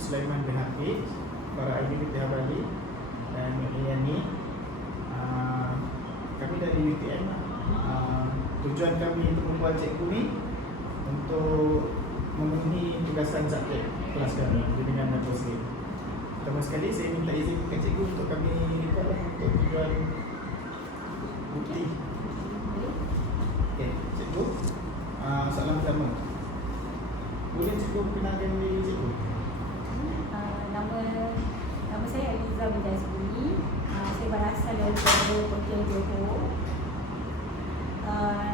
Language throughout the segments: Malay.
Sulaiman bin Hafiz, para IDPTH Bali dan Yani. Kami dari UTM. Tujuan kami untuk membuat cikgu ni untuk memenuhi tugasan subjek kelas kami dengan dan Muslim. Pertama sekali saya minta izin ke cikgu untuk kami record untuk tujuan bukti. Okey, cikgu. Soalan pertama. Boleh cikgu kenalkan diri cikgu? Nama saya Aliza bin Jazbuli. Saya berasal daripada Pontianak Johor.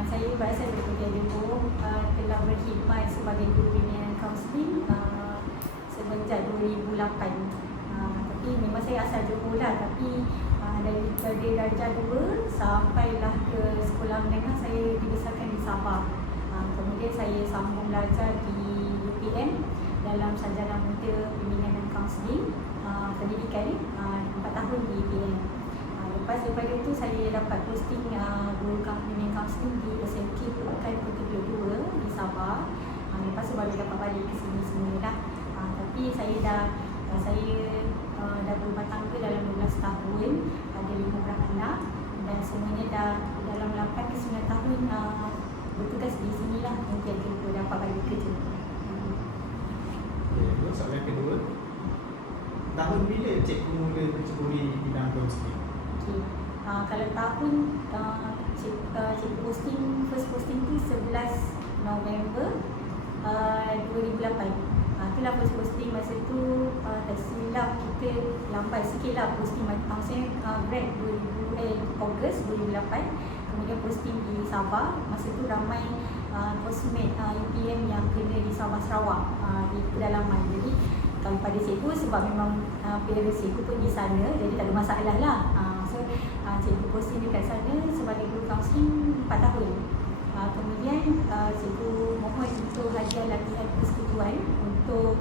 Saya berasal dari Pontianak Johor, telah berkhidmat sebagai guru bimbingan kaunseling semenjak 2008. Tapi memang saya asal Johor lah, tapi dari darjah 2 sampailah ke sekolah menengah saya dibesarkan di Sabah. Kemudian saya sambung belajar di UPM dalam sarjana muda bimbingan dan kaunseling pendidikan 4 tahun di UPM. Lepas daripada itu saya dapat posting guru bimbingan kaunseling di SMK Pekan Kota 2 di Sabah. Lepas tu baru dapat balik ke sini semula dah. Tapi saya dah berumah tangga dalam 12 tahun, ada 5 orang anak dan semuanya dah dalam 8 ke 9 tahun bertugas di sini lah untuk dapat balik kerja. Okay, soalan kedua. Tahun bila cikgu mula berceburi di bidang kaunseling? Okay. Kalau tahun cikgu first posting tu 11 November 2008. Itulah first posting masa tu, tak silap kita lambat sikit lah posting. Maksudnya grad Ogos 2008. Kemudian posting di Sabah. Masa tu ramai postmate UPM yang kena di Sabah Sarawak di pedalaman. Jadi kalau pada cikgu sebab memang parents cikgu pun di sana, jadi tak ada masalah lah. So cikgu posting dekat sana sebagai guru kaunseling 4 tahun. Kemudian cikgu mohon untuk hadiah latihan persekutuan untuk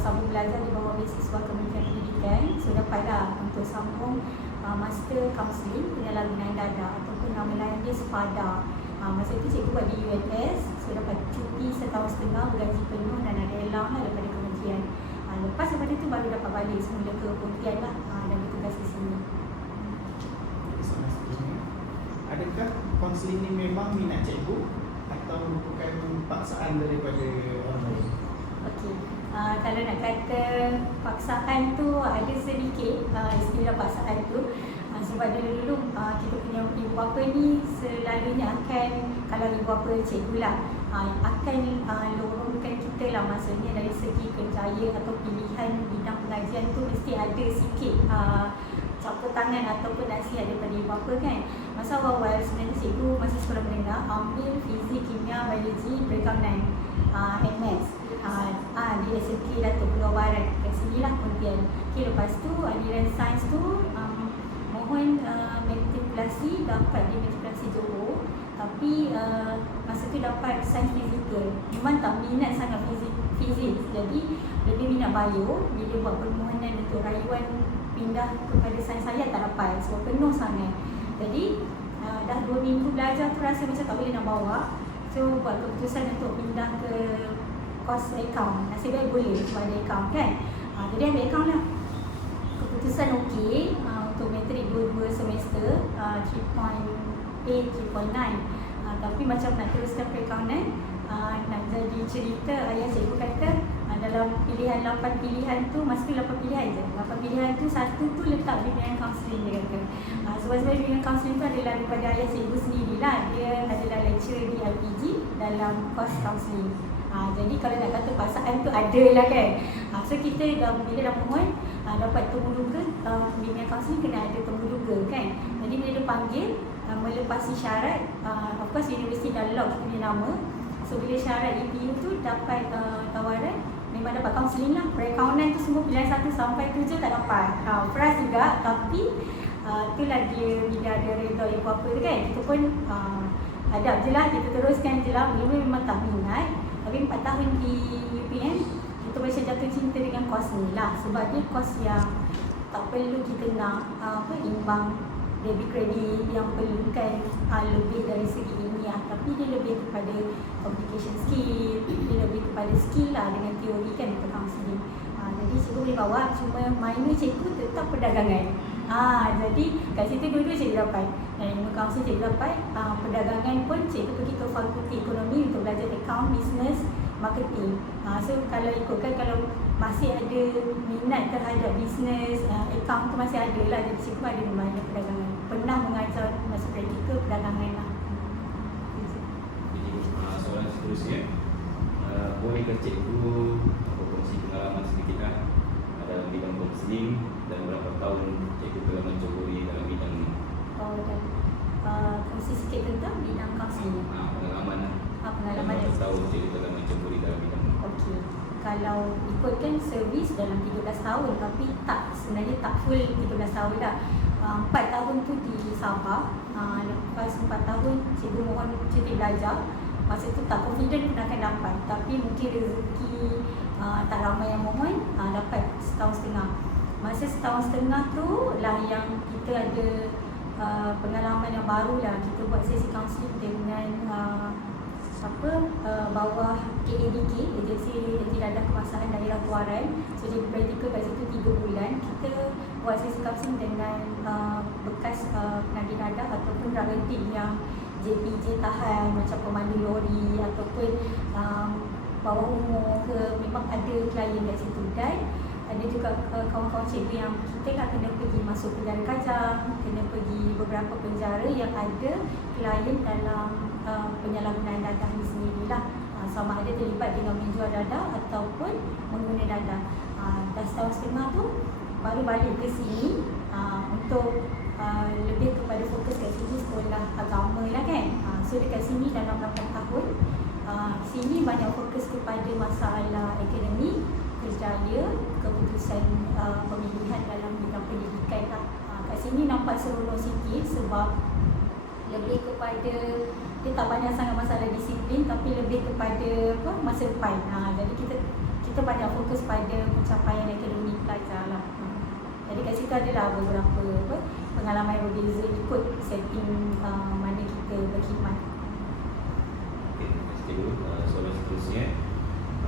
sambung belajar di bawah beasiswa Kementerian Pendidikan. So dapatlah untuk sambung master kaunseling penyalahgunaan dada ataupun nama lain dia SPADA. Masa itu cikgu buat di UNS. So dapat cuti setahun setengah, bergaji penuh dan ada elang lah daripada kementerian. Lepas daripada itu baru dapat balik semula ke Pontianak dan bertugas di sini. Adakah kaunseling ni memang minat cikgu atau bukan paksaan daripada orang lain? Okey. Kalau nak kata paksaan tu ada sedikit istilah paksaan tu. Sebab dulu kita punya ibu bapa ni selalunya akan, kalau ibu bapa cikgu lah, akan lorongkan kita lah, maksudnya dari segi kerjaya atau pilihan bidang pengajian tu mesti ada sikit campur tangan ataupun nasihat daripada ibu bapa kan. Masa awal sebenarnya cikgu masa sekolah menengah ambil fizik, kimia, biologi, perakaunan, MS di SMK Datuk Pulau Barat kat sini lah Pontianak. Okay, lepas tu aliran sains tu mohon matrikulasi, dapat di matrikulasi Johor. Tapi masa tu dapat sains fizikal, memang tak minat sangat fizik, jadi lebih minat bio. Bila buat permohonan untuk rayuan pindah kepada sains saya tak dapat sebab penuh sangat. Jadi dah 2 minggu belajar tu rasa macam tak boleh nak bawa. So buat keputusan untuk pindah ke kos account. Nasib baik boleh sebab ada account kan. Jadi ambil account lah. Keputusan okey untuk matrik 2 semester 3.8, 3.9. Tapi macam nak teruskan perakaunan, nak jadi cerita, ayah cikgu kata dalam pilihan 8 pilihan tu, masa tu 8 pilihan je. 8 pilihan tu, satu tu letak bimbingan kaunseling dia kata. Sebab bimbingan kaunseling tu adalah daripada ayah cikgu sendirilah. Dia adalah lecturer di LPG dalam kos kaunseling. Jadi kalau nak kata paksaan tu ada lah kan. So kita bila dah mohon dapat temu duga, bimbingan kaunseling kena ada temu duga kan. Jadi bila dia panggil melepasi syarat, of course universiti dah lock kita punya nama. So bila syarat EPU tu dapat tawaran, memang dapat kaunseling lah. Perakaunan tu semua pilihan 1 sampai 7 tak dapat. Pras juga, tapi itulah dia bila ada redha ibu bapa tu kan. Kita pun adab je lah, kita teruskan je lah. Mula memang tak minat, tapi 4 tahun di UPM kita macam jatuh cinta dengan kos ni lah. Sebab dia kos yang tak perlu kita nak imbang debit kredit yang perlukan lebih dari segi ilmiah, tapi dia lebih kepada communication skill, dia lebih kepada skill lah dengan teori kan untuk counselling. Jadi boleh bawa, cuma minor cikgu tetap perdagangan. Jadi kat situ dua-dua cikgu dapat. Ilmu kaunseling cikgu dapat, perdagangan pun cikgu pergi ke fakulti ekonomi untuk belajar account, business, marketing. So kalau ikutkan, kalau masih ada minat terhadap business, account tu masih ada lah. Jadi cikgu ada banyak perdagangan. Pernah mengajar masa praktikal perdagangan lah. Soalan seterusnya, bolehkah cikgu berkongsi pengalaman sedikit dalam bidang kaunseling dan berapa tahun cikgu telah menceburi dalam bidang ini? Kongsi sikit tentang bidang kaunseling. Pengalaman Pengalaman dan berapa tahun cikgu telah menceburi dalam bidang ini? Okey. Kalau ikutkan servis dalam 13 tahun, tapi sebenarnya tak full 13 tahun dah. 4 tahun tu di Sabah. Lepas 4 tahun cikgu mohon cuti belajar. Masa tu tak confident pun akan dapat, tapi mungkin rezeki tak ramai yang mohon, dapat setahun setengah. Masa setahun setengah tu lah yang kita ada pengalaman yang baru lah. Kita buat sesi kaunseling dengan bawah KADK, Agensi Anti Dadah Kemasahan Daerah Keluaran. So jadi praktikal kat situ 3 bulan. Kita buat sesi kaunseling dengan bekas penagih dadah ataupun drug addict yang JPJ tahan, macam pemandu lori ataupun bawah umur ke, memang ada klien kat situ. Dan ada juga kawan-kawan cikgu yang kita nak kena pergi masuk penjara Kajang, kena pergi beberapa penjara yang ada klien dalam penyalahgunaan dadah ni sendirilah. Sama ada terlibat dengan menjual dadah ataupun mengguna dadah. Dah setahun setengah tu baru balik ke sini untuk lebih kepada fokus kat sini sekolah agama lah kan. So dekat sini dalam 8 tahun, sini banyak fokus kepada masalah akademik, kerjaya, keputusan pemilihan dalam bidang pendidikan lah. Kat sini nampak seronok sikit sebab lebih kepada, dia tak banyak sangat masalah disiplin, tapi lebih kepada masa depan. Jadi kita banyak fokus pada pencapaian akademik pelajar lah. Jadi kat situ adalah beberapa pengalaman yang berbeza ikut setting mana kita berkhidmat. Okey, terima kasih cikgu. Soalan seterusnya,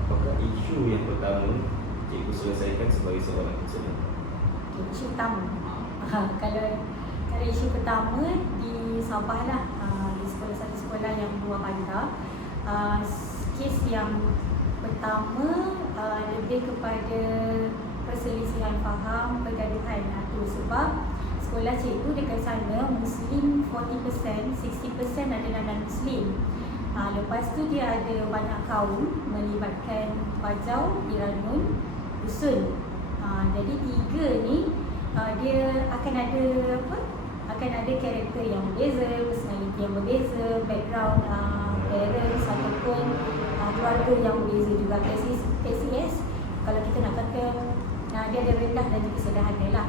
apakah isu yang pertama cikgu selesaikan sebagai seorang konselor? Okay, isu pertama. Kalau isu pertama di Sabah lah, di satu sekolah yang luar bandar. Kes yang pertama lebih kepada perselisihan faham, pergaduhan tu. Sebab sekolah cikgu dekat sana Muslim 40%, 60% adalah non-Muslim. Lepas tu dia ada banyak kaum melibatkan Bajau, Iranun, Dusun. Jadi 3 ni dia akan ada akan ada karakter yang berbeza, personality yang berbeza, background parents ataupun keluarga yang berbeza juga. PCS kalau kita nak kata dia ada rendah dan juga sederhana lah.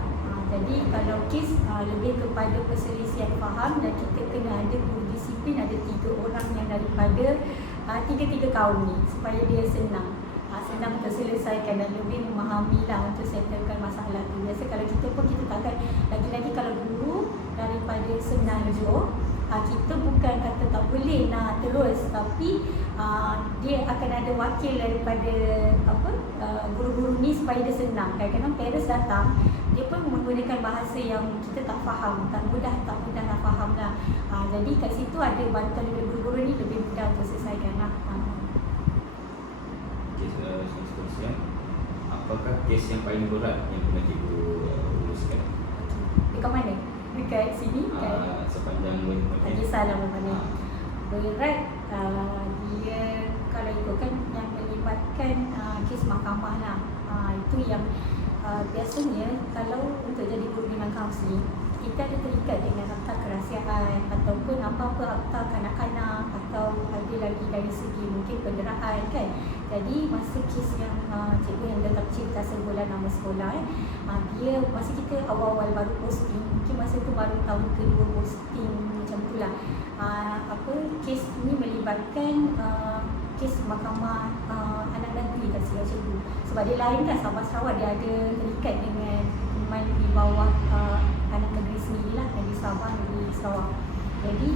Jadi kalau kes lebih kepada perselisihan faham dan kita kena ada guru disiplin, ada 3 orang yang daripada 3 kaum ni supaya dia senang untuk selesaikan dan lebih memahami lah untuk settlekan masalah tu. Biasa kalau kita pun kita takkan, lagi-lagi kalau guru daripada Semenanjung, kita bukan kata tak boleh nak terus, tapi dia akan ada wakil daripada guru-guru ni supaya dia senang. Kadang-kadang parents datang, dia pun menggunakan bahasa yang kita tak faham, tak mudah nak faham lah. Jadi kat situ ada bantuan daripada guru-guru ni, lebih mudah untuk selesaikan lah. Kes seterusnya, apakah kes yang paling berat yang pernah cikgu uruskan? Dekat mana? Dekat sini? Sepanjang tak kisahlah mana. Berat dia kalau ikutkan yang melibatkan kes mahkamah lah. Itu yang biasanya kalau untuk jadi guru bimbang kaunseling, kita ada terikat dengan akta kerahsiaan ataupun apa-apa akta kanak-kanak, atau ada lagi dari segi mungkin penderaan kan. Jadi masa kes yang cikgu yang datang cerita sebulan nama sekolah dia masa kita awal-awal baru posting, mungkin masa tu baru tahun kedua posting macam tu lah. Kes ni melibatkan kes mahkamah anak negeri tak silap cikgu. Sebab dia lain kan, Sabah Sarawak dia ada terikat dengan hukuman di bawah anak negeri sendirilah, negeri Sabah, negeri Sarawak. Jadi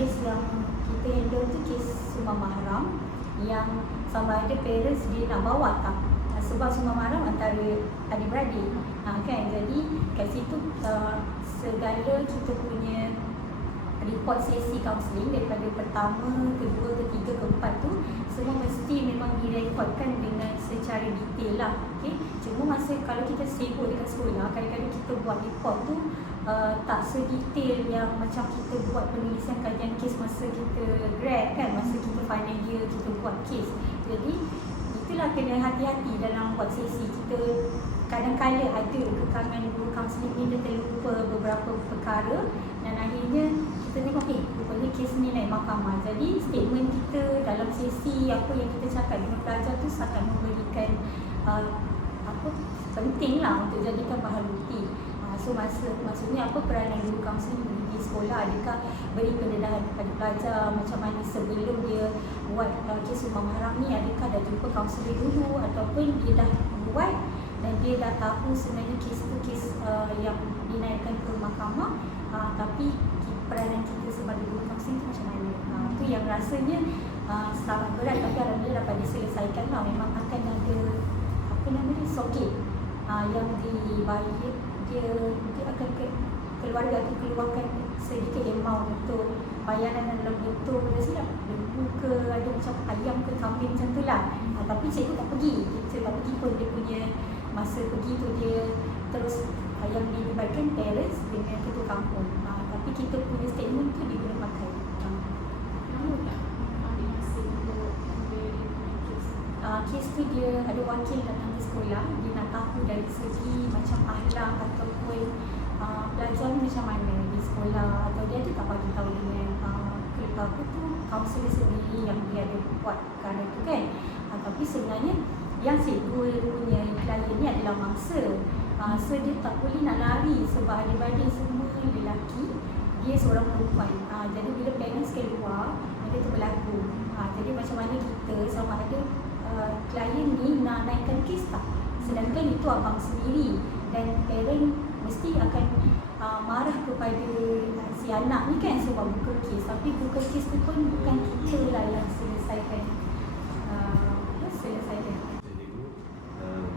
kes yang kita handle tu kes sumbang mahram, yang sama ada parents dia nak bawa tak sebab sumber mahram antara adik-beradik. Kan, jadi kat situ segala kita punya report sesi kaunseling daripada pertama, kedua, ketiga, keempat tu semua mesti memang direkodkan dengan secara detail lah. Okay? Cuma masa kalau kita sibuk dekat sekolah, kadang-kadang kita buat report tu tak sedetail yang macam kita buat penulisan kajian kes masa kita grad kan, masa kita final year kita buat kes. Jadi itulah kena hati-hati dalam buat sesi. Kita kadang-kadang ada kekangan guru kaunseling ni, dia terlupa beberapa perkara dan akhirnya kita tengok rupanya kes ni naik mahkamah. Jadi statement kita dalam sesi apa yang kita cakap dengan pelajar tu sangat memberikan penting lah untuk jadikan bahan bukti. So maksudnya apa peranan guru kaunseling di sekolah, adakah beri pendedahan kepada pelajar macam mana sebelum dia buat kes rumah mahram ni, adakah dah jumpa kaunselor dulu ataupun dia dah buat dan dia dah tahu sebenarnya kes tu kes yang dinaikkan ke mahkamah, tapi peranan kita sebagai guru kaunseling tu macam mana. Tu yang rasanya sangat berat, tapi alhamdulillah dapat diselesaikan lah. Memang akan ada apa namanya sokit yang dibayar, dia akan keluarga akan keluarkan sedikit amount untuk bayaran dalam bentuk silap lembu ke, ada macam ayam ke, kambing macam tu lah. Tapi cikgu tak pergi, kita tak pergi pun. Dia punya masa pergi tu dia terus yang dilibatkan parents dengan ketua kampung. Tapi kita punya statement tu diguna pakai. Kenapa tak ambil masa untuk ambil kes? Kes tu dia ada wakil datang ke sekolah, dia nak tahu dari segi macam akhlak ataupun pelajar ni macam mana di sekolah, atau dia ada tak bagi tahu dengan apa tu kaunselor sendiri yang dia ada buat perkara tu kan. Tapi sebenarnya yang cikgu punya klien ni adalah mangsa. So dia tak boleh nak lari sebab adik-adik semua lelaki, dia seorang perempuan. Jadi bila parents keluar, benda tu berlaku. Jadi macam mana kita sama ada klien ni nak naikkan kes tak, sedangkan itu abang sendiri, dan parent mesti akan marah kepada si anak ni kan sebab buka kes. Tapi buka kes tu pun bukan kita lah yang selesaikan.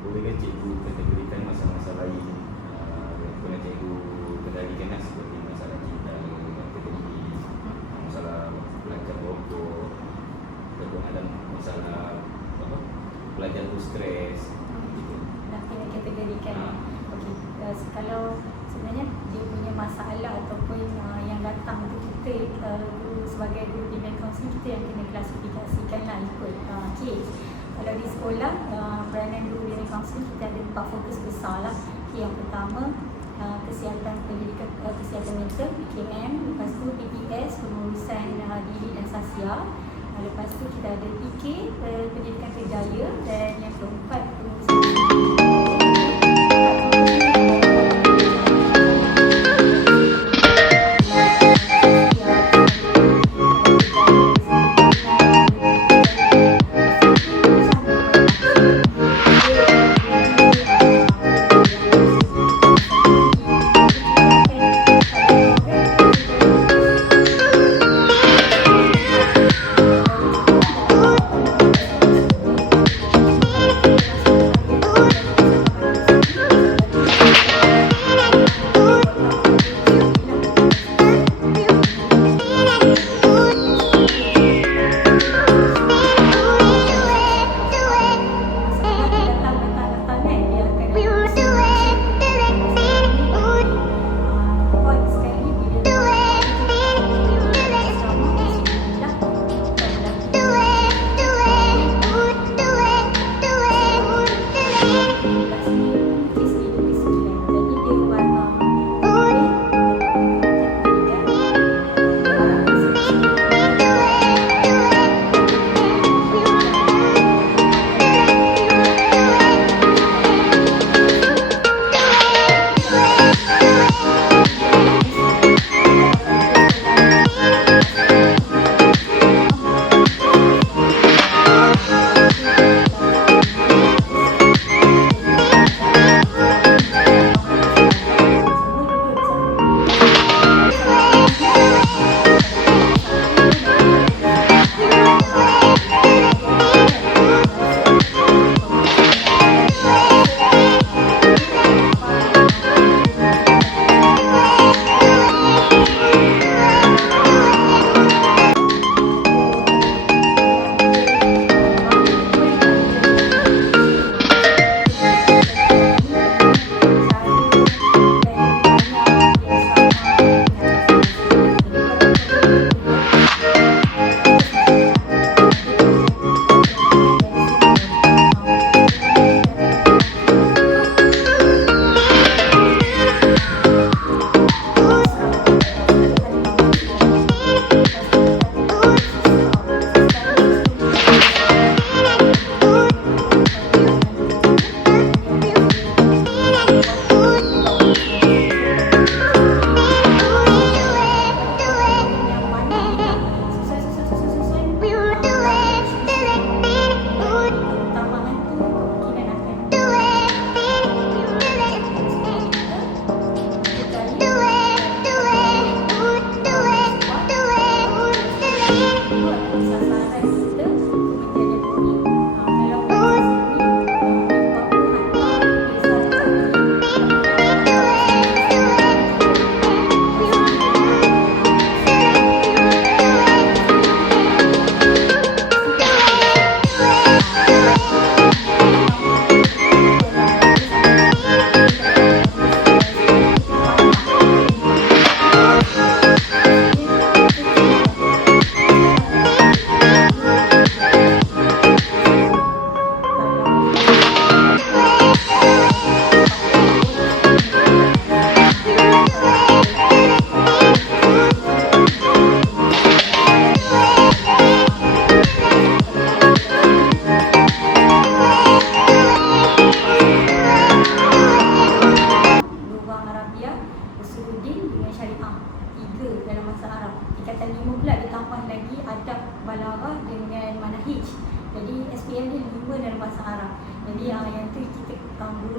Bolehkah cikgu kategorikan masalah-masalah lain yang pernah cikgu kendalikan lah, seperti masalah cinta, kategori masalah pelajar rokok, ataupun ada masalah pelajar tu stres gitu. Nak kena kategorikan. Okey, kalau sebenarnya dia punya masalah ataupun yang datang untuk kita sebagai guru bimbingan kaunseling, kita yang kena klasifikasikan lah ikut kes. Kalau di sekolah, peranan guru bimbingan kaunseling kita ada 4 fokus besar lah. Okay, yang pertama kesihatan pendidikan, kesihatan mental PKM, lepas tu PPS, pengurusan diri dan sasial, lepas tu kita ada PK, pendidikan kerjaya, dan yang keempat pengurusan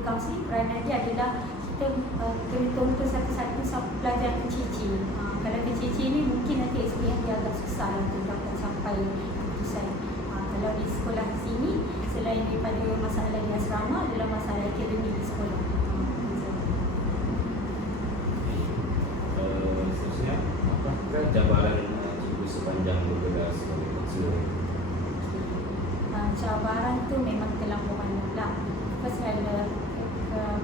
kaunseling, peranan dia adalah kita kena tonton satu-satu pelajar tercicir. Kalau tercicir ni mungkin nanti SPM dia agak susah untuk dapat sampai keputusan. Kalau di sekolah sini, selain daripada masalah di asrama, adalah masalah akademik di sekolah. Seterusnya, apakah cabaran cikgu sepanjang bergerak sebagai konselor? Cabaran tu memang terlampau banyak lah. Pasal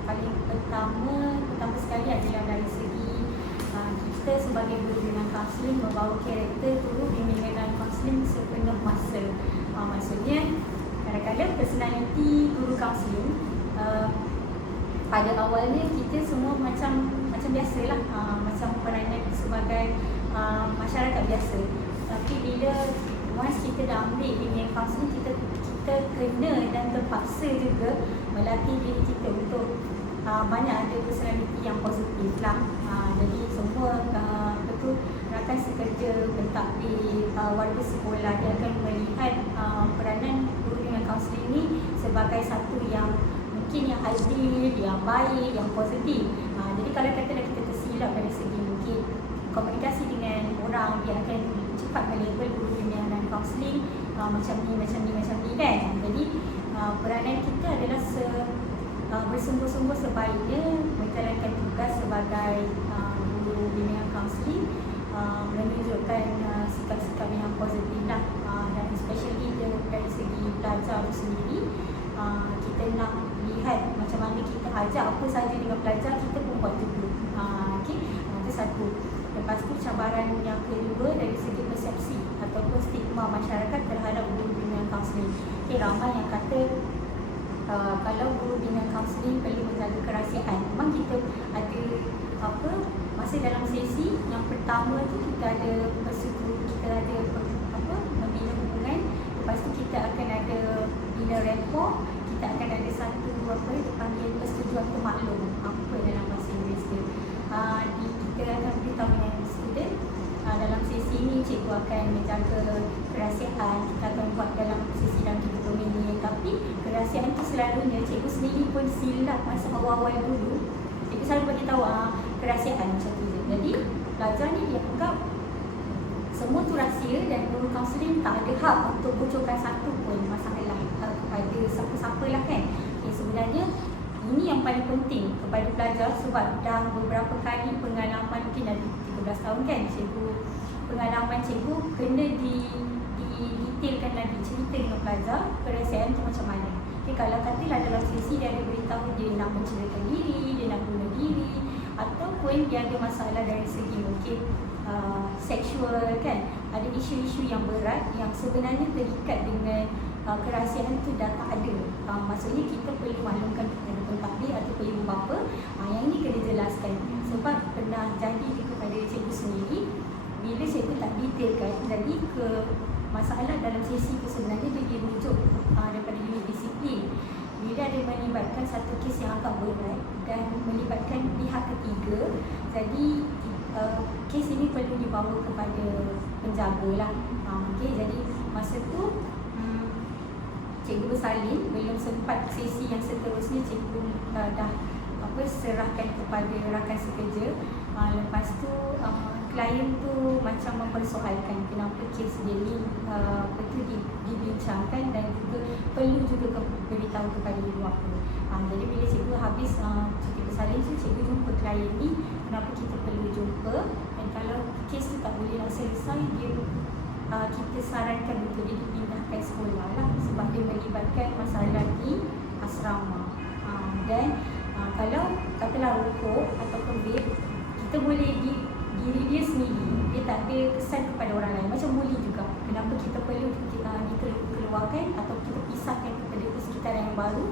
paling pertama sekali adalah dari segi kita sebagai guru bimbingan kaunseling membawa karakter guru bimbingan kaunseling sepenuh masa. Maksudnya kadang-kadang personaliti guru kaunseling pada awalnya kita semua macam biasalah, macam peranan sebagai masyarakat biasa. Tapi bila once kita dah ambil bimbingan kaunseling, kita kena dan terpaksa juga melatih diri kita untuk banyak ada personaliti yang positif lah. Jadi semua rakan sekerja, pentadbir, warga sekolah, dia akan melihat peranan guru bimbingan kaunseling ni sebagai satu yang mungkin yang ideal, yang baik, yang positif. Jadi kalau katalah kita tersilap dari segi mungkin komunikasi dengan orang, dia akan cepat melabel guru bimbingan kaunseling macam ni kan. Jadi peranan kita adalah bersungguh-sungguh sebaiknya menjalankan tugas sebagai guru bimbingan kaunseling, menunjukkan sikap-sikap yang positif lah, dan especially dari segi pelajar itu sendiri. Kita nak lihat macam mana kita ajar apa saja dengan pelajar, kita pun buat juga. Okay? Itu satu. Lepas tu cabaran yang kedua dari segi persepsi ataupun stigma masyarakat terhadap guru bimbingan kaunseling. Okay, ramai yang kata kalau guru bimbingan kaunseling perlu menjaga kerahsiaan. Memang kita ada masa dalam sesi yang pertama tu kita ada bersetuju, kita ada membina hubungan. Lepas tu kita akan ada bina rapport, kita akan ada satu dipanggil persetujuan pemaklum, apa dalam bahasa Inggeris dia. Kita akan beritahu dengan student dalam sesi ini cikgu akan menjaga kerahsiaan. Kita akan buat dalam sesi dalam 30 minit. Tapi kerahsiaan itu selalunya cikgu sendiri pun silap masa awal-awal dulu. Cikgu selalu beritahu kerahsiaan macam tu je. Jadi pelajar ni dia anggap semua tu rahsia dan guru kaunseling tak ada hak untuk bocorkan satu pun masalah kepada siapa-siapa lah kan. Okay, sebenarnya ini yang paling penting kepada pelajar sebab dah beberapa kali pengalaman, mungkin dah 13 tahun kan cikgu, pengalaman cikgu kena detailkan lagi, cerita dengan pelajar kerahsiaan tu macam mana. Okay, kalau katalah dalam sesi dia ada beritahu dia nak menceritakan diri, dia nak bunuh diri, ataupun dia ada masalah dari segi mungkin seksual kan, ada isu-isu yang berat yang sebenarnya terikat dengan kerahsiaan tu dah tak ada. Maksudnya kita perlu maklumkan kepada pentadbir ataupun ibu bapa, yang ini kena jelaskan. Sebab pernah jadi kepada cikgu sendiri, bila cikgu tak detailkan, jadi ke masalah dalam sesi tu sebenarnya dia dirujuk daripada unit disiplin. Bila ada melibatkan satu kes yang agak berat dan melibatkan pihak ketiga, jadi kes ini perlu dibawa kepada penjaga lah. Okay, jadi masa tu cikgu bersalin, belum sempat sesi yang seterusnya cikgu dah serahkan kepada rakan sekerja. Lepas tu klien tu macam mempersoalkan kenapa kes dia ni dibincangkan dan juga perlu juga beritahu kepada ibu bapa. Jadi bila cikgu habis cuti bersalin tu, cikgu jumpa klien ni, kenapa kita perlu jumpa, dan kalau kes tu tak boleh nak selesai, kita sarankan untuk dia dipindahkan sekolah lah, sebab dia melibatkan masalah di asrama. Dan kalau katalah rokok ataupun vape, kita boleh diri dia sendiri, dia tak ada kesan kepada orang lain, macam bully juga. Kenapa kita perlu dikeluarkan atau kita pisahkan kepada persekitaran yang baru,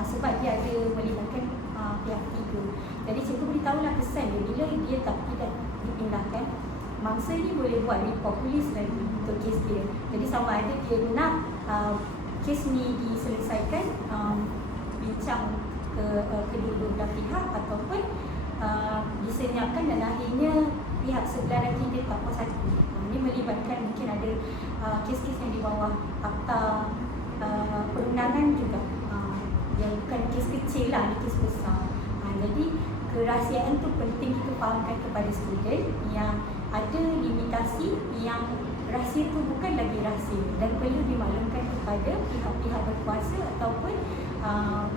sebab dia ada melibatkan pihak ketiga. Jadi cikgu beritahulah kesan dia, bila dia tidak dipindahkan, mangsa ni boleh buat report polis lagi untuk kes dia. Jadi sama ada dia nak kes ni diselesaikan, bincang kedua-dua belah pihak, ataupun disenyapkan dan akhirnya pihak sebelah lagi dia tak puas hati. Ini melibatkan mungkin ada kes-kes yang di bawah akta perundangan juga. yang bukan kes kecil lah, kes besar. Jadi kerahsiaan tu penting kita fahamkan kepada student yang ada limitasi yang rahsia tu bukan lagi rahsia dan perlu dimaklumkan kepada pihak-pihak berkuasa ataupun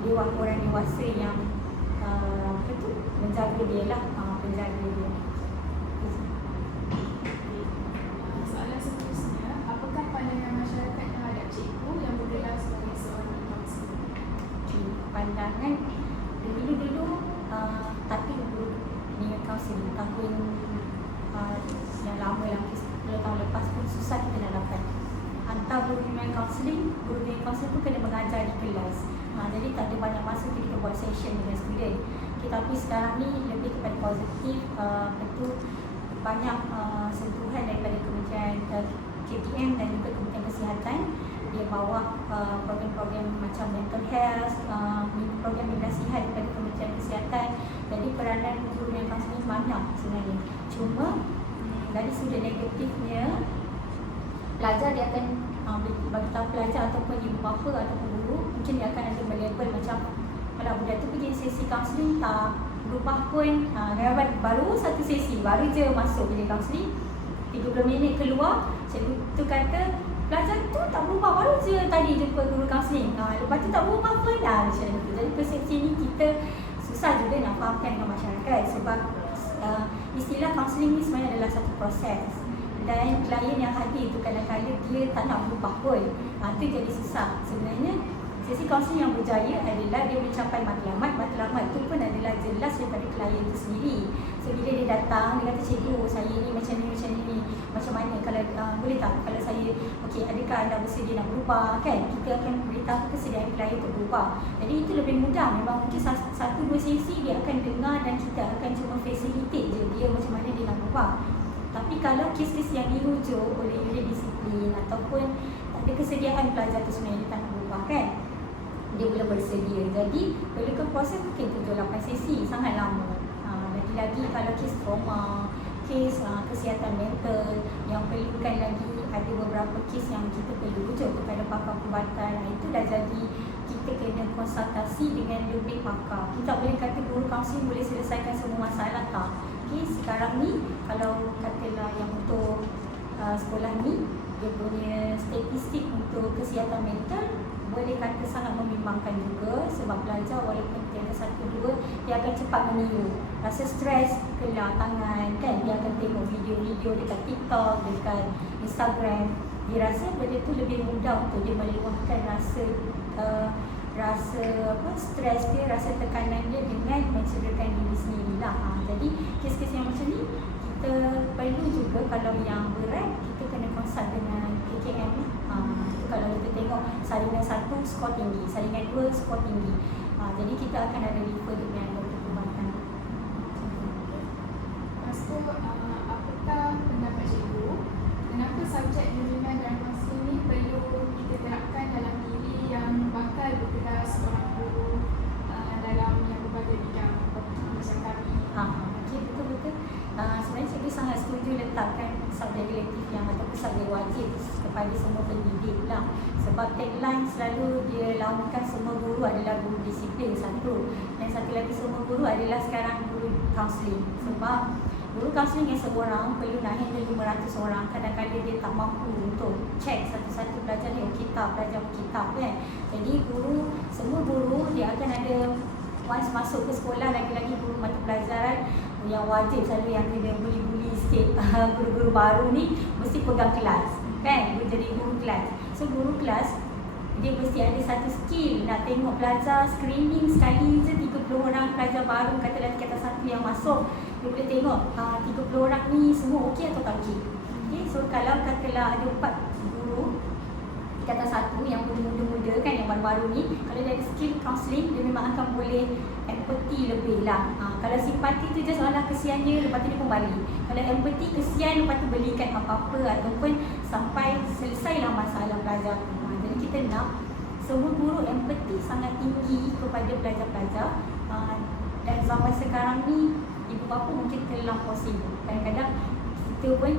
dewan orang dewasa yang menjaga dia lah, penjaga dia. Soalan seterusnya, apakah pandangan masyarakat terhadap cikgu yang bergelar sebagai seorang kaunselor? Pandangan dulu tapi guru dengan kaunseling tahun yang lama lah, 10 tahun lepas pun susah kita nak dapat. Hantar guru dengan kaunseling pun kena mengajar di kelas. Jadi tak ada banyak masa kita buat session dengan student. Tapi sekarang ni lebih kepada positif, betul banyak sentuhan daripada Kementerian KPM dan juga Kementerian Kesihatan. Dia bawa program-program macam mental health, program nasihat daripada Kementerian Kesihatan. Jadi peranan guru dan kaunseling banyak sebenarnya. Cuma dari sudut negatifnya, pelajar dia akan bagi tahu pelajar ataupun ibu bapa ataupun guru, mungkin dia akan ada melabel macam kalau budak tu pergi sesi kaunseling tak berubah pun, baru satu sesi, baru je masuk bilik kaunseling 30 minit keluar, cikgu tu kata pelajar tu tak berubah, baru je tadi jumpa guru kaunseling, lepas tu tak berubah pun macam tu. Jadi persepsi ni kita susah juga nak fahamkan dengan masyarakat sebab istilah kaunseling ni sebenarnya adalah satu proses dan klien yang hadir tu kadang-kadang dia tak nak berubah pun, itu jadi susah. Sebenarnya sesi kaunseling yang berjaya adalah dia mencapai matlamat tu pun adalah jelas daripada klien itu sendiri. So bila dia datang, dia kata cikgu saya ni macam ni, macam mana kalau boleh tak kalau saya okey, adakah anda bersedia nak berubah, kan kita akan beritahu kesediaan klien untuk berubah. Jadi itu lebih mudah, memang mungkin 1-2 sesi dia akan dengar dan kita akan cuma facilitate je dia macam mana dia nak berubah. Tapi kalau kes-kes yang dirujuk oleh unit disiplin ataupun tak ada kesediaan pelajar tu sebenarnya dia tak nak berubah, kan dia belum bersedia. Jadi perlukan proses mungkin 7-8 sesi, sangat lama. Lagi-lagi kalau kes trauma, kes kesihatan mental yang perlukan lagi ada beberapa kes yang kita perlu rujuk kepada pakar perubatan. Itu dah jadi kita kena konsultasi dengan lebih pakar. Kita boleh kata guru kaunseling boleh selesaikan semua masalah, tak. Sekarang ni kalau katalah yang untuk sekolah ni dia punya statistik untuk kesihatan mental boleh kata sangat membimbangkan juga sebab pelajar walaupun dia ada 1-2 dia akan cepat meniru, rasa stres kelar tangan, kan dia akan tengok video-video dekat TikTok, dekat Instagram, dia rasa benda tu lebih mudah untuk dia meluahkan rasa stres dia, rasa tekanan dia dengan mencederakan diri sendiri lah. Jadi kes-kes yang macam ni kita perlu juga, kalau yang berat kita kena konsult dengan KKM. Kalau kita tengok saringan 1 skor tinggi, saringan 2 skor tinggi, jadi kita akan ada refer dengan doktor perubatan. Lepas tu, apakah pendapat cikgu, kenapa subjek bimbingan dan kaunseling ni perlu kita terapkan dalam diri yang bakal bergelar seorang guru dalam yang berbagai bidang macam kami? Okey, betul-betul. Sebenarnya cikgu sangat setuju letakkan subjek elektif yang ataupun subjek wajib kepada semua pendidik lah. Sebab tagline selalu dia laungkan semua guru adalah guru disiplin satu, dan satu lagi semua guru adalah sekarang guru kaunseling. Sebab guru kaunseling yang seorang perlu nak handle 500 orang, kadang-kadang dia tak mampu untuk check satu-satu pelajar ni okey tak, pelajar okey tak, kan. Jadi semua guru dia akan ada, once masuk ke sekolah, lagi-lagi guru mata pelajaran yang wajib selalu yang kena buli-buli sikit. Guru-guru baru ni mesti pegang kelas, kan, jadi guru kelas. So guru kelas dia mesti ada satu skill nak tengok pelajar, screening sekali je 30 orang pelajar baru, katalah kata satu yang masuk, dia boleh tengok 30 orang ni semua okey atau tak okey. Okay, so kalau katalah ada 4 guru, kata satu yang muda-muda, kan, yang baru-baru ni, kalau dia ada skill counselling, dia memang akan boleh empathy lebih lah. Kalau simpati tu just soalan kesian dia, lepas tu dia pun balik. Kalau empathy, kesian, lepas tu belikan apa-apa ataupun sampai selesailah masalah pelajar tu. Jadi kita nak semua guru empathy sangat tinggi kepada pelajar-pelajar. Dan zaman sekarang ni ibu bapa mungkin terlampau sibuk. Kadang-kadang kita pun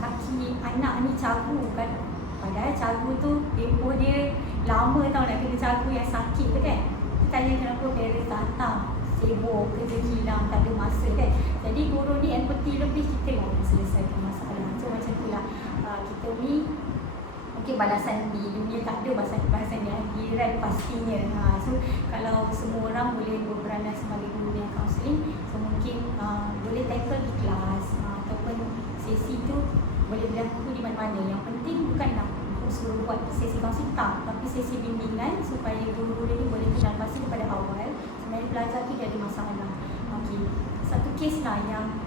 kaki anak ni cagu, kan. Padahal cagu tu tempoh dia lama tau nak kena cagu yang sakit tu, kan. tanya kenapa parents tak hantar, sibuk, kerja kilang, tak ada masa kan. Jadi guru ni empathy lebih, kita lah yang selesaikan masalah. So macam tu lah, kita ni mungkin balasan di dunia tak ada balasan di akhirat pastinya. So kalau semua orang boleh berperanan sebagai guru yang kaunseling, so mungkin boleh tackle di kelas, ataupun sesi tu boleh berlaku di mana-mana. Yang penting bukan nak suruh buat sesi kaunseling tak, tapi sesi bimbingan supaya guru ni boleh kenal pasti daripada awal sebenarnya pelajar tu dia ada masalah. Okey, satu kes lah yang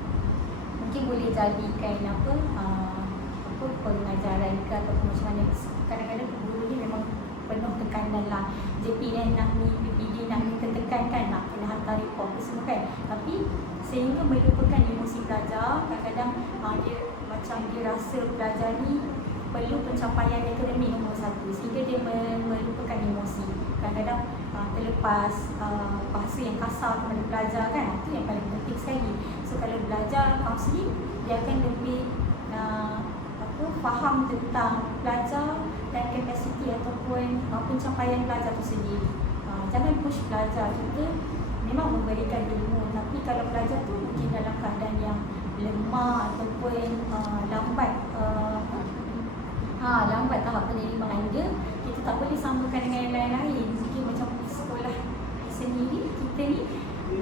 mungkin boleh jadikan pengajaran ke ataupun macam mana. Kadang-kadang guru ni memang penuh tekanan lah, JPN nak ni, PPD nak ni, tekankan nak kena hantar report apa semua kan. Tapi sehingga melupakan emosi pelajar. Kadang-kadang dia macam dia rasa pelajar ni perlu pencapaian akademik nombor 1 sehingga dia melupakan emosi. Kadang-kadang terlepas bahasa yang kasar kepada pelajar kan, itu yang paling penting sekali. So kalau belajar kaunseling, dia akan lebih faham tentang pelajar dan kapasiti ataupun pencapaian pelajar itu sendiri. Jangan push pelajar, kita memang memberikan ilmu, tapi kalau pelajar tu mungkin dalam keadaan yang lemah ataupun lambat tahap penerimaan dia, kita tak boleh sambungkan dengan yang lain-lain. Mungkin macam sekolah sendiri, kita ni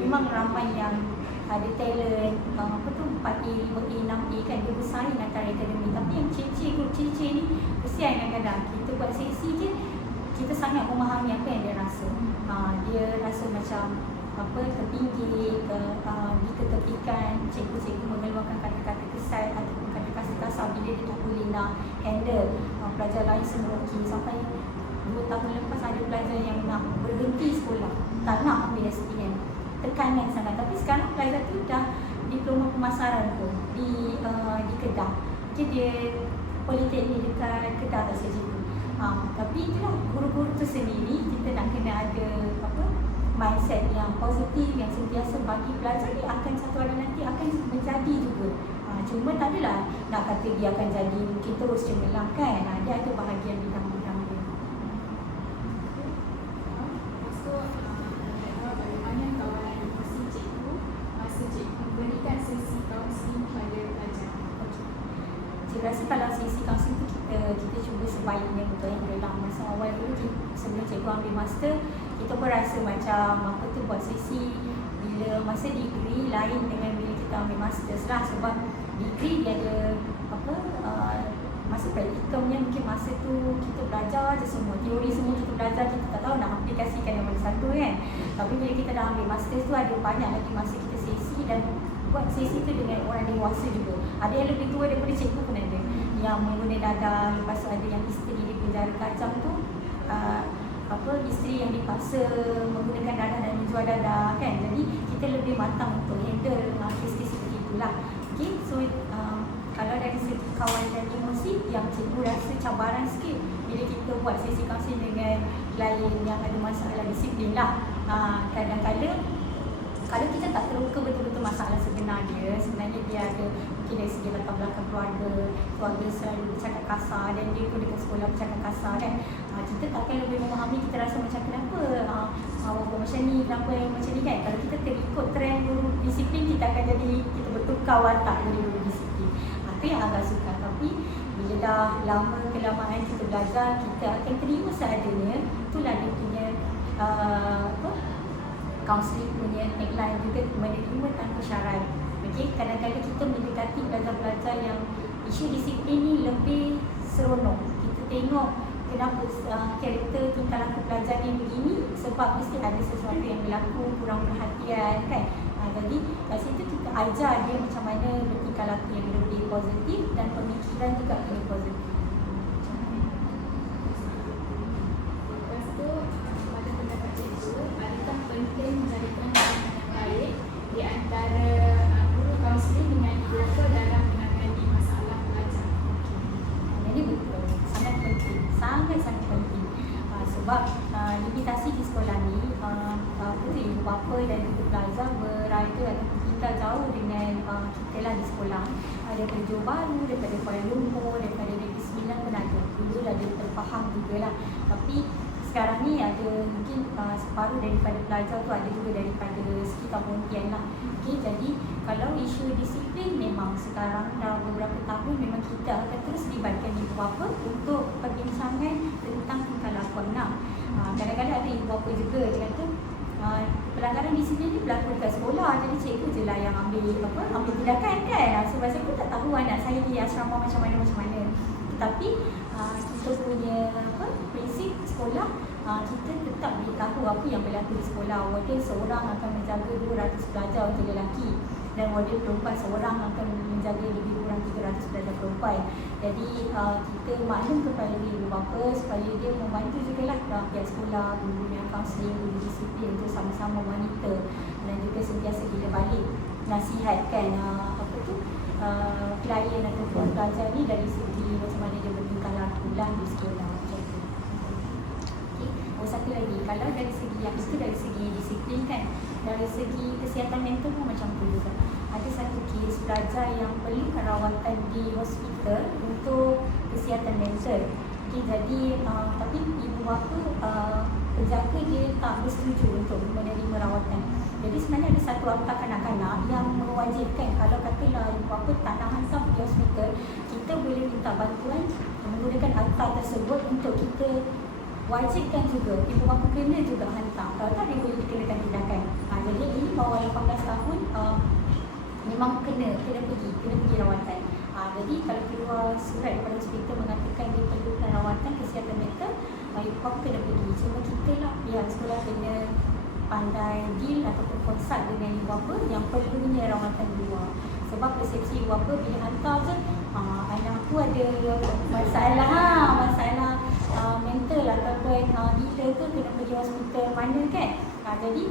memang ramai yang ada talent, 4A, 5A, 6A kan, dia bersaing antara akademik. Tapi yang grup C ni kesian kadang-kadang. Kita buat sesi je, kita sangat memahami apa yang dia rasa. Dia rasa macam terpinggir, diketepikan, cikgu-cikgu mengeluarkan kata-kata kesal ataupun kata-kata kasar bila dia tak boleh nak handle. Pelajar lain semua okey. Sampai 2 tahun lepas ada pelajar yang nak berhenti sekolah, tak nak ambil SPM, tekanan sangat. Tapi sekarang pelajar tu dah diploma pemasaran tu di Kedah. Okay, dia politeknik dekat Kedah tak saja tu. Tapi itulah, guru-guru tu sendiri kita nak kena ada mindset yang positif, yang sentiasa bagi pelajar ni akan satu hari nanti akan menjadi juga. Cuma tak adalah nak kata dia akan jadi mungkin terus cemerlang kan. Dia ada bahagian bidang-bidang dia. Lepas tu, bagaimana kawalan emosi cikgu masa cikgu memberikan sesi kaunseling kepada pelajar? Saya rasa kalau sesi kaunseling tu kita cuba sebaiknya untuk handle lah. Masa awal dulu sebelum cikgu ambil master, kita pun rasa macam buat sesi bila masa degree lain dengan bila kita ambil masters lah. Sebab degree dia ada masa praktikumnya, mungkin masa tu kita belajar je semua, teori semua kita belajar, kita tak tahu nak aplikasikan yang mana satu kan. Tapi bila kita dah ambil masters tu, ada banyak lagi masa kita sesi, dan buat sesi tu dengan orang dewasa juga. Ada yang lebih tua daripada cikgu pun ada, yang mengguna dadah. Lepas tu ada yang isteri di penjara kacang tu, isteri yang dipaksa menggunakan dadah dan menjual dadah kan. Jadi kita lebih matang untuk handle kes-kes seperti itulah. Okay, so kalau dari segi kawan dan emosi, yang cikgu rasa cabaran sikit bila kita buat sesi kaunseling dengan klien yang ada masalah disiplin lah. Kadang-kadang kalau kita tak terluka betul-betul masalah sebenar dia, sebenarnya dia ada mungkin dari segi latar belakang keluarga selalu bercakap kasar, dan dia pun dekat sekolah bercakap kasar kan. Kita takkan lebih memahami, kita rasa macam kenapa awak buat macam ni, kenapa macam ni kan. Kalau kita terikut trend guru disiplin, kita akan jadi, kita bertukar watak jadi guru disiplin. Itu yang agak sukar. Tapi bila dah lama kelamaan kita belajar, kita akan terima seadanya. Itulah dia punya kaunseling punya tagline juga, menerima tanpa syarat. Okay, kadang-kadang kita mendekati pelajar-pelajar yang isu disiplin ni lebih seronok. Kita tengok kenapa karakter tingkah laku pelajar ni begini, sebab mesti ada sesuatu yang berlaku, kurang perhatian kan. Jadi kat situ kita ajar dia macam mana bertingkah laku yang lebih positif, dan pemikiran juga lebih positif. Lepas tu, pada pendapat cikgu, adakah penting mencarikan hubungan yang baik di antara guru kaunseling dengan ibu dalam menangani masalah pelajar? Jadi betul, sangat penting, sangat-sangat penting. Sebab limitasi di sekolah ni, ibu bapa dan ibu pelajar berada ataupun tinggal jauh dengan kita lah di sekolah. Daripada Johor Bahru, daripada Kuala Lumpur, daripada Negeri Sembilan pun ada. Dulu dah dia terfaham juga lah. Tapi sekarang ni ada mungkin separuh daripada pelajar tu ada juga daripada sekitar Pontian lah. Okay, jadi kalau isu disiplin memang sekarang dalam beberapa tahun memang kita akan terus libatkan ibu bapa untuk perbincangan tentang tingkah laku anak. Kadang-kadang ada ibu bapa juga dia kata pelanggaran disiplin ni berlaku dekat sekolah, jadi cikgu je lah yang ambil tindakan kan. Sebab saya pun tak tahu anak saya di asrama macam mana. Tetapi kita punya prinsip sekolah, kita tetap beritahu apa yang berlaku di sekolah. Warden seorang akan menjaga 200 pelajar untuk lelaki dan warden perempuan seorang akan menjaga lebih kurang 300 pelajar perempuan. Jadi kita maklum kepada ibu bapa supaya dia membantu jugalah pihak sekolah, guru-guru kaunseling, guru disiplin untuk sama-sama monitor dan juga sentiasa bila balik nasihatkan klien ataupun pelajar ni dari segi macam mana dia bertingkah laku lah di sekolah macam tu. Okay. Satu lagi, kalau dari segi yang itu dari segi disiplin kan, dari segi kesihatan mental pun macam tu juga. Ada satu kes pelajar yang perlu perawatan di hospital untuk kesihatan mental. Okay, jadi tapi ibu bapa penjaga dia tak bersetuju untuk menerima rawatan. Jadi sebenarnya ada satu akta kanak-kanak yang mewajibkan kalau katalah ibu bapa tak nak hantar pergi hospital, kita boleh minta bantuan menggunakan akta tersebut untuk kita wajibkan juga ibu bapa kena juga hantar. Kalau tak dia boleh dikenakan tindakan. Jadi ini bawah 18 tahun memang kena pergi rawatan. Jadi kalau keluar surat daripada hospital mengatakan dia perlukan rawatan kesihatan mental, ibu bapa kena pergi. Cuma kita lah pihak sekolah kena pandai deal ataupun konsult dengan ibu bapa yang perlunya rawatan di luar. Sebab persepsi ibu bapa bila hantar je anakku ada masalah mental ataupun gila tu kena pergi hospital mana kan. Jadi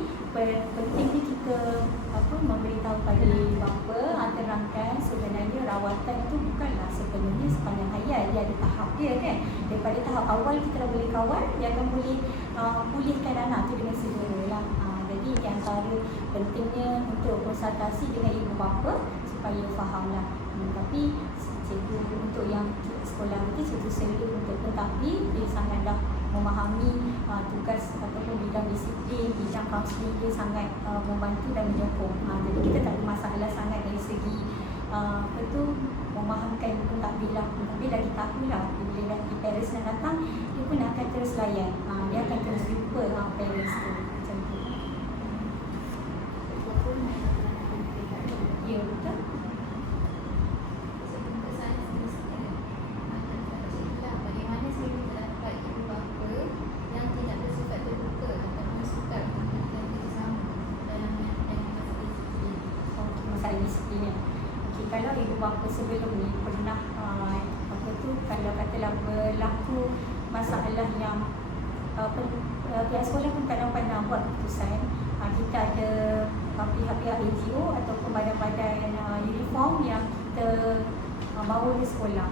pentingnya kita memberitahu pada ibu bapa, terangkan sebenarnya rawatan itu bukanlah sepenuhnya sepanjang hayat, dia ada tahap dia kan. Daripada tahap awal kita dah boleh kawal, dia akan boleh pulihkan anak tu dengan segera lah. Jadi di antara pentingnya untuk konsultasi dengan ibu bapa supaya fahamlah. Tapi cikgu untuk yang sekolah itu cikgu selalu untuk tetapi dia sangat dah memahami tugas ataupun bidang disiplin, bidang kaunseling dia sangat membantu dan menyokong. Jadi kita tak ada masalah sangat dari segi memahamkan pentadbir lah. Tapi lagi tahulah bila nanti parents nak datang, dia pun akan terus layan. Dia akan terus jumpa parents tu macam tu. Ya, betul. Kalau ibu bapa sebelum ni pernah kalau katalah berlaku masalah yang pihak sekolah pun tak pandang buat keputusan, kita ada pihak-pihak NGO ataupun badan-badan uniform yang kita bawa ke sekolah.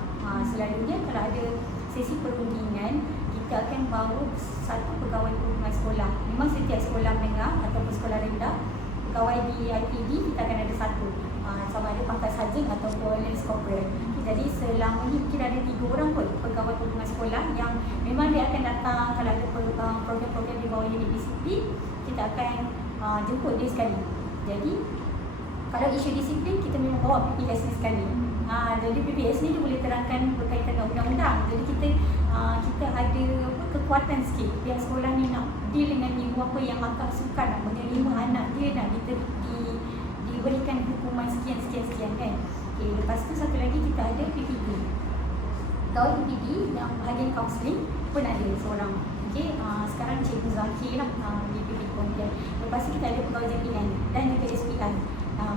Selalunya kalau ada sesi perundingan, kita akan bawa satu pegawai perhubungan sekolah. Memang setiap sekolah menengah ataupun sekolah rendah, pegawai di IPD kita akan ada satu. Sama ada pangkat sarjan ataupun lance corporal. Jadi selama ni mungkin ada 3 orang pun pegawai perhubungan sekolah yang memang dia akan datang kalau ada program-program di bawah unit disiplin, kita akan jemput dia sekali. Jadi kalau isu disiplin kita memang bawa PPS ni sekali. Jadi PPS ni dia boleh terangkan berkaitan dengan undang-undang. Jadi kita ada kekuatan sikit. Pihak sekolah ni nak deal dengan ibu bapa yang agak sukar nak menerima anak dia nak diberikan hukuman sekian kan. Okay, lepas tu satu lagi kita ada PPD. Pegawai PPD yang bahagian kaunseling pun ada seorang. Okay, sekarang Cikgu Zaki lah di PPD Pontian. Lepas tu kita ada pegawai JPN dan juga SPI.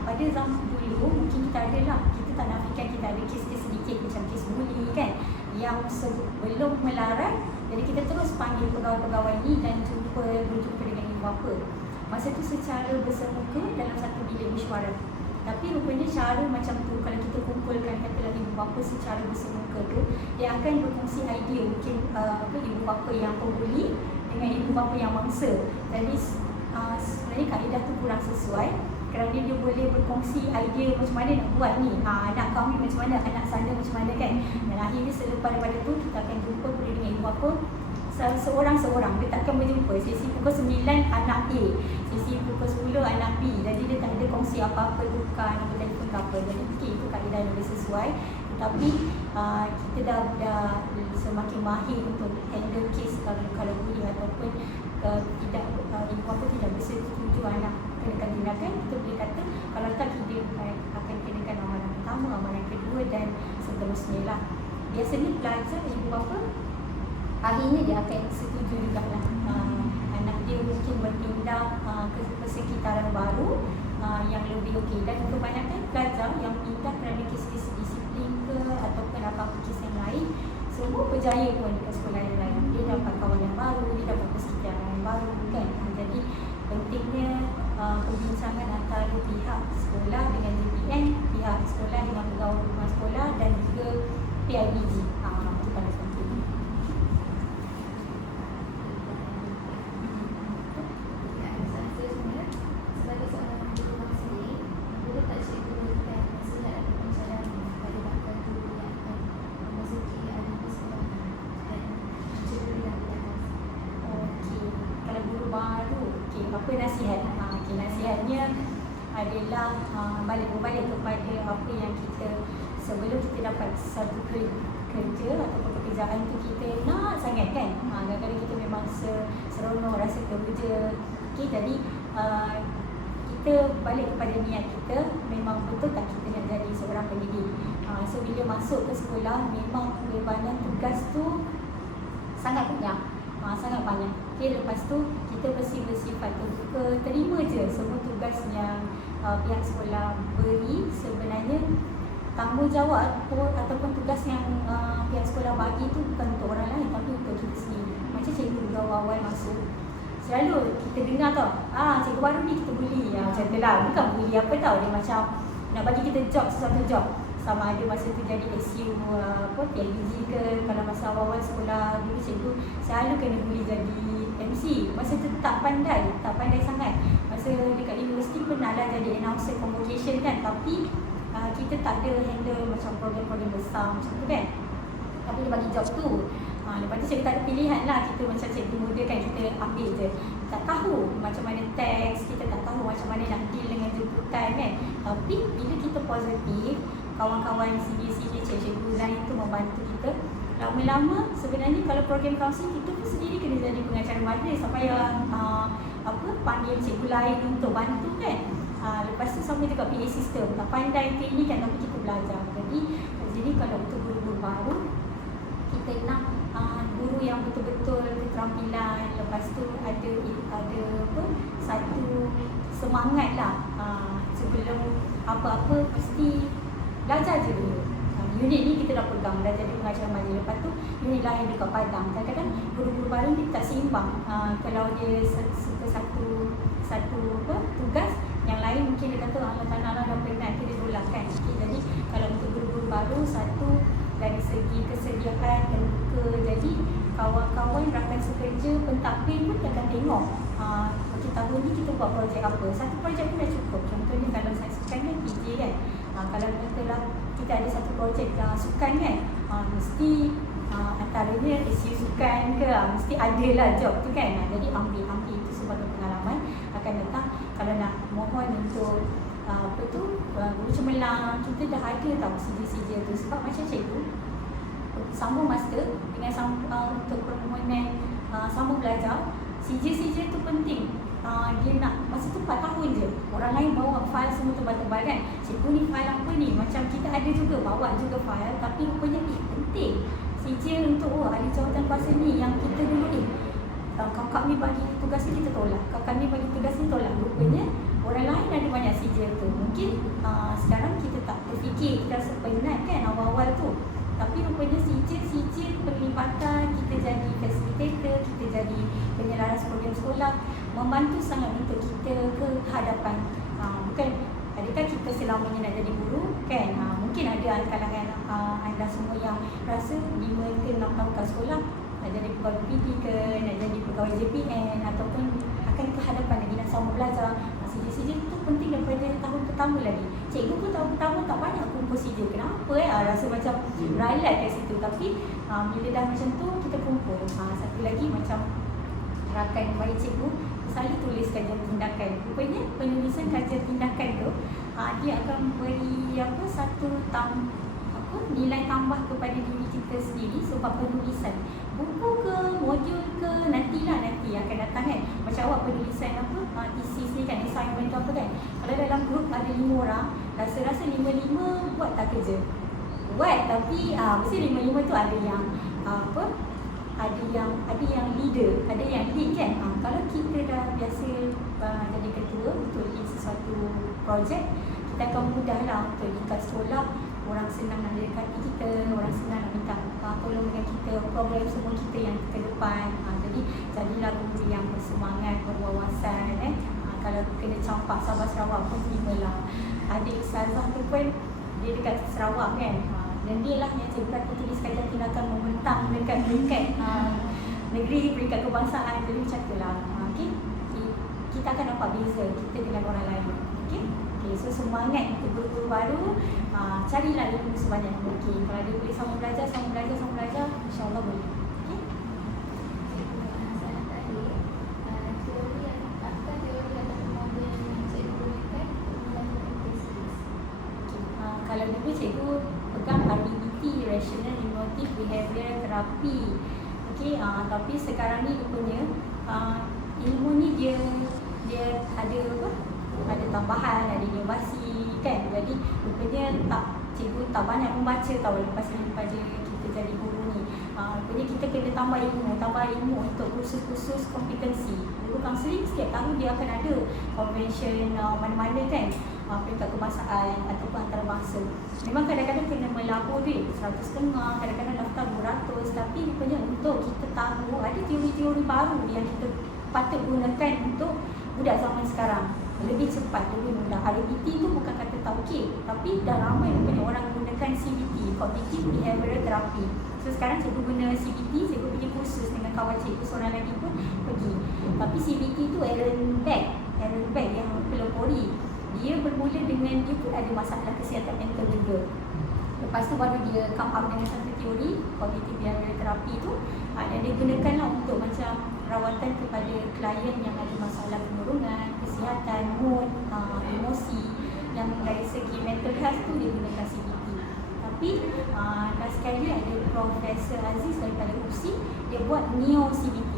Pada zaman dulu mungkin kita ada lah, kita tak nafikan kita ada kes-kes sedikit macam kes bully kan, yang sebelum melarat. Jadi kita terus panggil pegawai-pegawai ni dan berjumpa dengan ibu bapa. Masa tu secara bersemuka dalam satu bilik mesyuarat. Tapi rupanya cara macam tu kalau kita kumpulkan katalah ibu bapa secara bersemuka tu, dia akan berkongsi idea mungkin ibu bapa yang pembuli dengan ibu bapa yang mangsa. Jadi sebenarnya kaedah tu kurang sesuai kerana dia boleh berkongsi idea macam mana nak buat ni, anak kami macam mana, anak sana macam mana kan. Dan akhirnya selepas daripada tu kita akan jumpa dengan ibu bapa seorang-seorang, dia takkan berjumpa. Sesi pukul 9 anak A, sesi pukul 10 anak B. Jadi dia tak ada kongsi apa-apa, tukar nombor telefon ke apa. Jadi mungkin itu kaedah yang lebih sesuai. Tetapi kita dah semakin mahir untuk handle case kalau bully ataupun tidak ibu bapa tidak bersetuju anak kenakan tindakan, kita boleh kata kalau tak kita akan kenakan amaran pertama, amaran kedua dan seterusnya lah. Biasanya pelajar ibu bapa akhirnya dia akan setuju jugalah anak dia mungkin berpindah ke sekitaran baru yang lebih okey. Dan kebanyakan pelajar yang pindah kerana kes-kes disiplin ke ataupun apa-apa kes yang lain, semua berjaya pun dekat sekolah yang lain. Dia dapat kawan yang baru, dia dapat persekitaran yang baru kan. Jadi pentingnya perbincangan antara pihak sekolah dengan JPN, pihak sekolah dengan pegawai rumah sekolah dan juga PIBG. Itu paling penting. Sebagai seorang guru kaunseling, boleh tak cikgu berikan nasihat atau pencerahan kepada bakal guru yang akan memasuki alam sekolah dan mencuri rehabilitasi? Okey, kalau guru baru, okey, apa nasihat? Okey, nasihatnya adalah balik kepada apa yang kita sebelum kita dapat satu kerja ataupun pekerjaan tu kita nak sangat kan. Kadang-kadang kita memang seronok rasa kerja. Okey, jadi kita balik kepada niat kita, memang betul tak kita nak jadi seorang pendidik. So bila masuk ke sekolah, memang bebanan tugas tu sangat banyak. Sangat banyak. Okey, lepas tu kita bersifat terbuka, terima je semua tugas yang pihak sekolah beri. Sebenarnya tanggungjawab ataupun tugas yang pihak sekolah bagi tu bukan untuk orang lain tapi untuk kita sendiri. Macam cikgu awal-awal masuk, selalu kita dengar tau, cikgu baru ni kita bully, macam tu lah. Bukan bully apa tau, dia macam nak bagi kita job, sesuatu job. Sama ada masa tu jadi SU PLBG ke. Kalau masa awal-awal sekolah dulu, cikgu selalu kena bully jadi MC. Masa tu tak pandai sangat. Masa dekat universiti pernah lah jadi announcer convocation kan, tapi kita tak ada handle macam program-program besar macam tu kan. Tapi dia bagi job tu. Lepas tu cikgu tak ada pilihan lah. Kita macam cikgu muda kan, kita ambil je. Tak tahu macam mana teks, kita tak tahu macam mana nak deal dengan jemputan kan. Tapi bila kita positif, kawan-kawan senior-senior cikgu lain tu membantu kita, lama-lama sebenarnya kalau program kaunseling kita pun sendiri kena jadi pengacara majlis sampai panggil cikgu lain untuk bantu kan. Lepas tu sama juga PA system, tak pandai teknik kan, tapi kita belajar. Jadi kalau untuk guru-guru baru, kita nak guru yang betul-betul keterampilan. Lepas tu ada satu semangat lah. Sebelum apa-apa mesti belajar je dulu. Unit ni kita dah pegang, dah jadi pengacara majlis. Lepas tu unit lain dekat Padang. Kadang-kadang guru-guru baru ni tak seimbang. Kalau dia suka satu tugas, yang lain mungkin dia kata Allah Ta'ala dah penat, dia tolak kan. Okay, jadi kalau untuk guru-guru baru, satu dari segi kesediaan terbuka. Jadi kawan-kawan rakan sekerja pentadbir pun akan tengok okey, tahun ni kita buat projek apa. Satu projek pun dah cukup. Contohnya kalau saya sukan kan PJ kan, kalau katalah kita ada satu projek sukan kan, mesti antaranya isu sukan ke, mesti ada lah job tu kan. Jadi ambil itu sebagai pengalaman akan datang. Kalau nak mohon untuk guru cemerlang, kita dah ada tau CJ tu. Sebab macam cikgu sambung master dengan untuk permohonan sambung belajar, CJ tu penting. Dia nak masa tu 4 tahun je. Orang lain bawa file semua tebal-tebal kan. Cikgu ni file apa ni? Macam kita ada juga bawa juga file, tapi rupanya penting. CJ untuk ahli jawatan kuasa ni yang kita dulu kakak ni bagi tugas ni kita tolak, kakak ni bagi tugas ni tolak. Rupanya orang lain ada banyak CJ tu. Mungkin sekarang kita tak terfikir, kita rasa penat kan awal-awal tu. Tapi rupanya CJ perlibatan, kita jadi facilitator, kita jadi penyelaras program sekolah, membantu sangat untuk kita ke hadapan. Bukan adakah kita selamanya nak jadi guru kan. Mungkin ada kalangan anda semua yang rasa 5 ke 6 tahun kat sekolah nak jadi pegawai PD ke, nak jadi pegawai JPN ataupun akan ke hadapan lagi nak sama belajar. CJ tu penting daripada tahun ke tahun. pertama lagi. Cikgu pun tahun pertama tak banyak pun prosedur. Kenapa rasa macam ralat kat situ. Tapi bila dah macam tu kita kumpul. Satu lagi macam rakan baik cikgu selalu tulis kajian tindakan. Rupanya penulisan kajian tindakan tu dia akan beri nilai tambah kepada diri kita sendiri sebab penulisan buku ke modul ke nanti akan datang kan. Macam awak penulisan thesis ni kan, assignment tu apa kan, kalau dalam grup ada 5 orang, rasa-rasa 5-5 buat tak kerja. Buat tapi mesti 5-5 tu ada yang ada yang leader, ada yang lead kan. Kalau kita dah biasa jadi ketua untuk lead sesuatu projek, kita akan mudahlah untuk dekat sekolah. Orang senang nak dekati kita, orang senang nak minta tolong dengan kita, program semua kita yang ke depan. Jadi jadilah guru yang bersemangat, berwawasan. Kalau kena campak Sabah Sarawak pun terimalah. Adik Ustazah tu pun dia dekat Sarawak kan, dan dia lah yang cikgu kata tulis kajian tindakan membentang dekat peringkat negeri, peringkat kebangsaan. Jadi macam tu lah. Okay? Kita akan nampak beza kita dengan orang lain. Okay? So semangat untuk guru-guru baru, carilah ilmu sebanyak mungkin. Kalau dia boleh sama belajar, insyaAllah boleh. Okay? Soalan terakhir, teori ataupun model yang cikgu gunakan untuk melakukan tesis. Kalau dulu cikgu pegang REBT, Rational Emotive Behavioral Therapy. Okay, tapi sekarang ni rupanya ilmu ni dia ada ada tambahan, ada inovasi kan. Jadi rupanya cikgu tak banyak membaca tau lepas daripada kita jadi guru ni. Rupanya kita kena tambah ilmu untuk kursus-kursus kompetensi. Guru kaunseling setiap tahun dia akan ada convention mana-mana kan, peringkat kebangsaan ataupun antarabangsa. Memang kadang-kadang kena melabur duit 100.5, kadang-kadang daftar 200. Tapi rupanya untuk kita tahu ada teori-teori baru yang kita patut gunakan untuk budak zaman sekarang. Lebih cepat, lebih mudah. REBT tu bukan kata tak okey, tapi dah ramai rupanya orang gunakan CBT, Cognitive Behavioral Therapy. So sekarang cikgu guna CBT, cikgu pergi kursus dengan kawan cikgu seorang lagi pun pergi. Tapi CBT tu Aaron Beck yang pelopori. Dia bermula dengan dia pun ada masalah kesihatan mental juga. Lepas tu baru dia come up dengan satu teori Cognitive Behavioral Therapy tu, dan dia gunakanlah untuk macam rawatan kepada klien yang ada masalah penurungan, kesihatan, mood, emosi. Yang dari segi mental health tu dia gunakan CBT. Tapi last kali ada Profesor Aziz daripada UPSI, dia buat Neo CBT.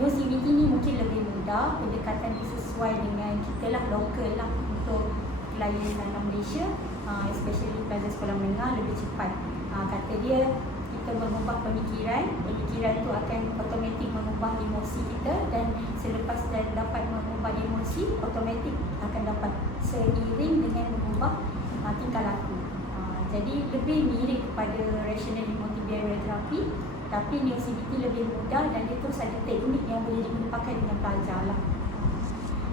Neo CBT ni mungkin lebih mudah, pendekatan dia sesuai dengan kita lah, lokal lah untuk klien dalam Malaysia, especially pelajar sekolah menengah, lebih cepat. Kata dia, kita mengubah pemikiran tu akan automatik mengubah emosi kita, dan selepas dah dapat mengubah emosi, automatik akan dapat seiring dengan mengubah tingkah laku. Jadi lebih mirip kepada Rational Emotive Behavioral Therapy, tapi Neo CBT lebih mudah dan dia terus ada teknik yang boleh dipakai dengan pelajar lah.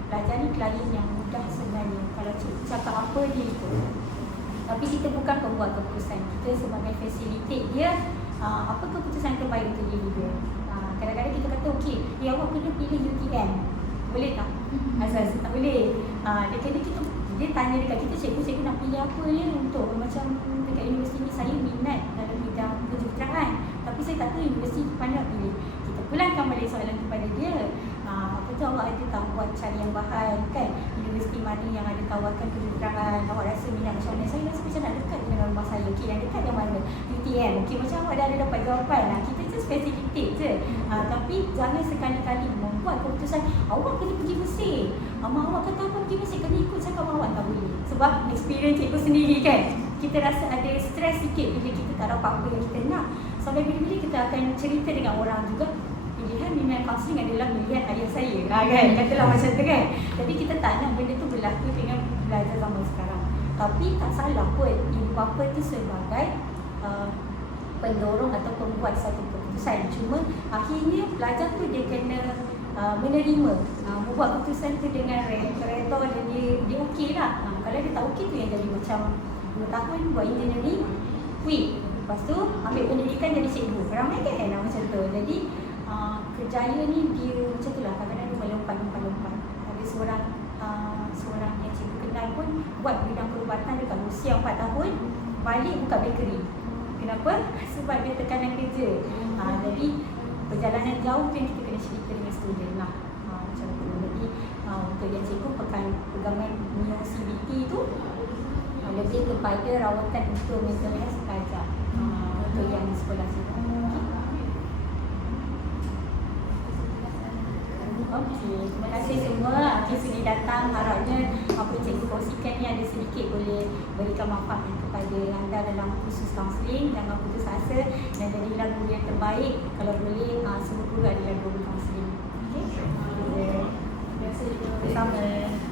Pelajar ni klien yang mudah sebenarnya, kalau cikgu cakap apa dia ikut. Tapi kita bukan pembuat keputusan, kita sebagai facilitate dia, apa keputusan terbaik untuk diri dia. Kadang-kadang kita kata okey, awak kena pilih UTM, boleh tak? Azaz tak boleh. Dia tanya dekat kita, cikgu nak pilih apa ni untuk macam dekat universiti ni saya minat dalam bidang kejuruteraan, tapi saya tak tahu universiti mana nak pilih. Kita pulangkan balik soalan kepada dia, apa tu awak ada tak buat carian bahan kan, universiti mana yang ada tawarkan kejuruteraan, awak rasa minat macam mana? Saya rasa macam nak dekat dengan rumah saya. Okey, yang dekat yang mana? UTM. Okey, macam awak dah ada dapat jawapan, kita just facilitate je. Tapi jangan sekali-kali membuat keputusan awak kena pergi Mesir, mak awak kata apa pergi Mesir, kena ikut cakap awak, tak boleh. Sebab experience cikgu sendiri kan, kita rasa ada stres sikit bila kita tak dapat apa yang kita nak. Sampai bila-bila kita akan cerita dengan orang juga, pilihan minat counselling adalah pilihan ayah saya kan, katalah macam tu kan. Jadi kita tak nak benda tu berlaku dengan belajar zaman sekarang. Tapi tak salah pun ibu bapa tu sebagai pendorong atau pembuat satu keputusan. Cuma akhirnya pelajar tu dia kena menerima, membuat keputusan tu dengan redha dan dia okey lah. Kalau dia tak okey tu yang jadi macam 2 tahun buat engineering, quit. Lepas tu ambil pendidikan jadi cikgu. Ramai kan macam tu. Jadi kerjaya ni dia macam tu lah, kadang-kadang dia melompat. Ada seorang yang cikgu kenal pun buat bidang perubatan dekat usia 4 tahun, balik buka bakery. Kenapa? Sebab dia tekanan kerja. Jadi perjalanan jauh tu yang kita kena cerita dengan student lah. Macam tu. Jadi untuk yang cikgu pegangan Neo CBT tu lebih kepada rawatan untuk mental health pelajar untuk yang di sekolah cikgu. Okey, terima kasih semua yang sudah datang. Harapnya apa cikgu kongsikan ni ada sedikit boleh berikan manfaat kepada anda dalam khusus kaunseling. Jangan putus asa dan jadilah guru yang terbaik. Kalau boleh, semua guru adalah guru kaunseling. Okey? Terima kasih. Sama.